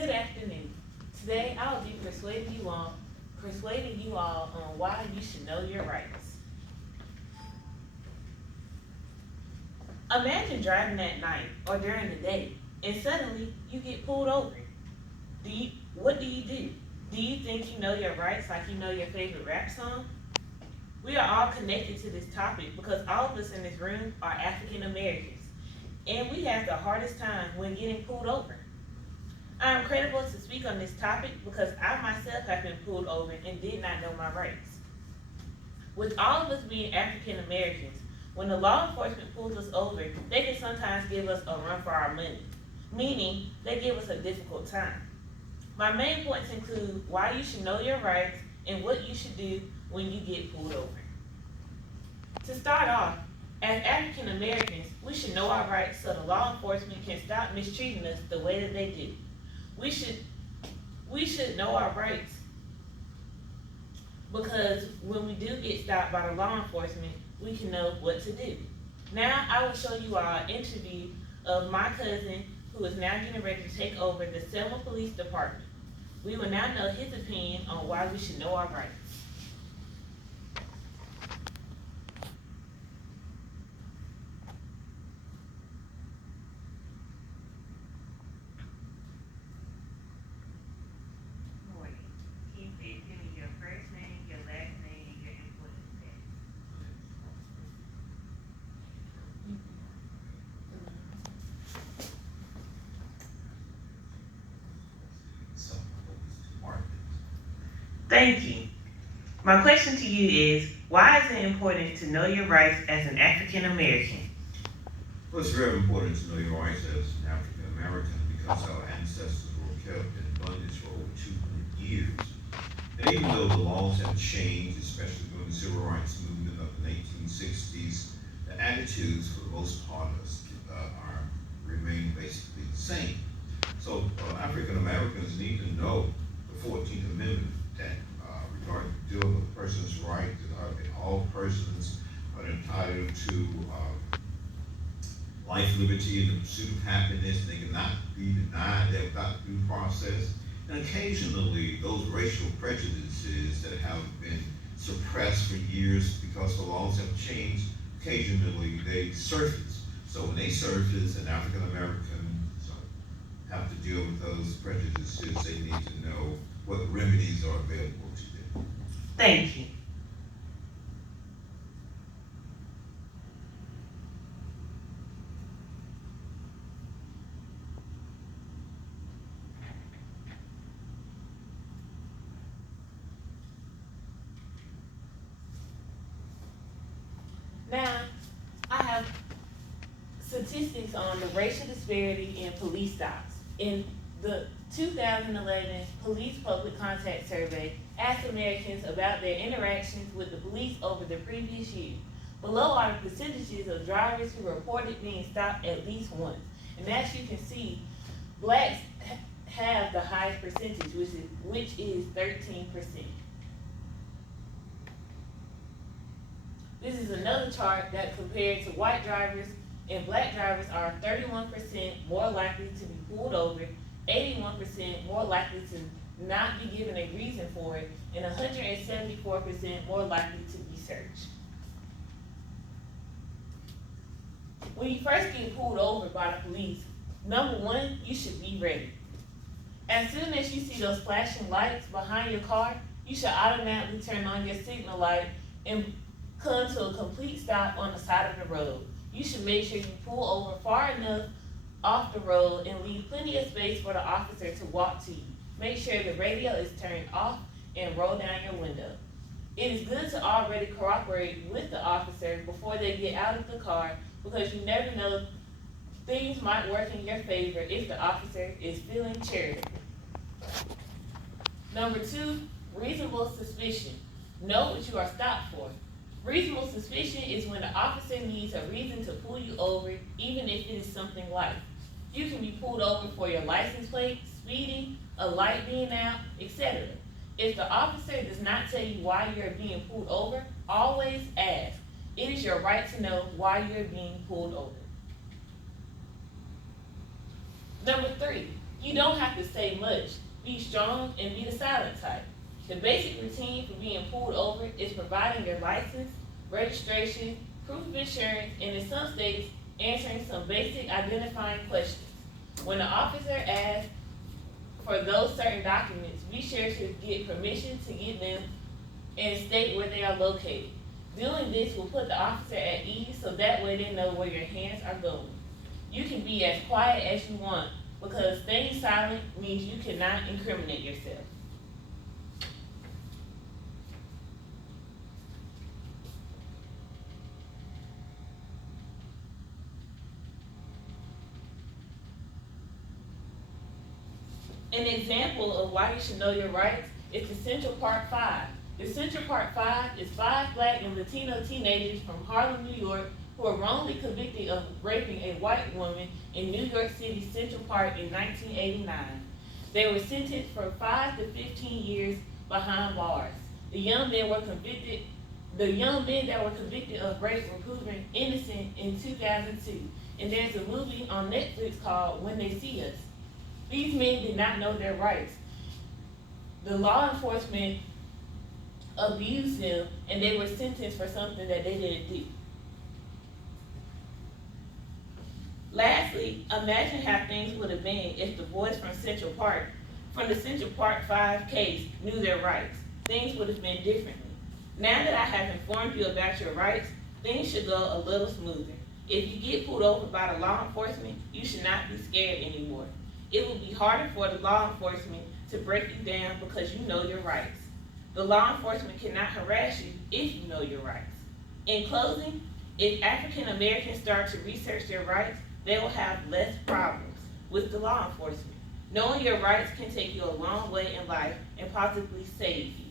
Good afternoon. Today I will be persuading you all on why you should know your rights. Imagine driving at night or during the day and suddenly you get pulled over. What do you do? Do you think you know your rights like you know your favorite rap song? We are all connected to this topic because all of us in this room are African Americans and we have the hardest time when getting pulled over. I am credible to speak on this topic because I myself have been pulled over and did not know my rights. With all of us being African Americans, when the law enforcement pulls us over, they can sometimes give us a run for our money, meaning they give us a difficult time. My main points include why you should know your rights and what you should do when you get pulled over. To start off, as African Americans, we should know our rights so the law enforcement can stop mistreating us the way that they do. We should know our rights because when we do get stopped by the law enforcement, we can know what to do. Now I will show you our interview of my cousin who is now getting ready to take over the Selma Police Department. We will now know his opinion on why we should know our rights. Morgan, can you please give me your first name, your last name, and your employment status? Thank you. My question to you is, why is it important to know your rights as an African American? Well, it's very important to know your rights as an African American because our ancestors were kept in bondage for over 200 years. And even though the laws have changed, especially during the civil rights movement of the 1860s, the attitudes for the most part remain basically the same. So African Americans need to know the 14th Amendment that regarding dealing with a person's right that all persons are entitled to life, liberty, and the pursuit of happiness. They cannot be denied that without due process. And occasionally, those racial prejudices that have been suppressed for years because the laws have changed, occasionally they surface. So when they surface, an African American have to deal with those prejudices. They need to know what remedies are available to them. Thank you. Now, I have statistics on the racial disparity in police stops. In the 2011 Police Public Contact Survey asked Americans about their interactions with the police over the previous year. Below are the percentages of drivers who reported being stopped at least once. And as you can see, blacks have the highest percentage, which is 13%. This is another chart that compared to white drivers and black drivers are 31% more likely to be pulled over, 81% more likely to not be given a reason for it, and 174% more likely to be searched. When you first get pulled over by the police, number one, you should be ready. As soon as you see those flashing lights behind your car, you should automatically turn on your signal light and come to a complete stop on the side of the road. You should make sure you pull over far enough off the road and leave plenty of space for the officer to walk to you. Make sure the radio is turned off and roll down your window. It is good to already cooperate with the officer before they get out of the car because you never know, things might work in your favor if the officer is feeling charitable. Number two, reasonable suspicion. Know what you are stopped for. Reasonable suspicion is when the officer needs a reason to pull you over, even if it is something light. You can be pulled over for your license plate, speeding, a light being out, etc. If the officer does not tell you why you're being pulled over, always ask. It is your right to know why you're being pulled over. Number three, You don't have to say much. Be strong and be the silent type. The basic routine for being pulled over is providing your license, registration, proof of insurance, and in some states, answering some basic identifying questions. When the officer asks for those certain documents, be sure to get permission to get them and state where they are located. Doing this will put the officer at ease so that way they know where your hands are going. You can be as quiet as you want because staying silent means you cannot incriminate yourself. An example of why you should know your rights is the Central Park Five. The Central Park Five is 5 Black and Latino teenagers from Harlem, New York, who were wrongly convicted of raping a white woman in New York City Central Park in 1989. They were sentenced for 5 to 15 years behind bars. The young men that were convicted of rape were proven innocent in 2002. And there's a movie on Netflix called When They See Us. These men did not know their rights. The law enforcement abused them, and they were sentenced for something that they didn't do. Lastly, imagine how things would have been if the boys from the Central Park 5 case knew their rights. Things would have been differently. Now that I have informed you about your rights, things should go a little smoother. If you get pulled over by the law enforcement, you should not be scared anymore. It will be harder for the law enforcement to break you down because you know your rights. The law enforcement cannot harass you if you know your rights. In closing, if African Americans start to research their rights, they will have less problems with the law enforcement. Knowing your rights can take you a long way in life and possibly save you.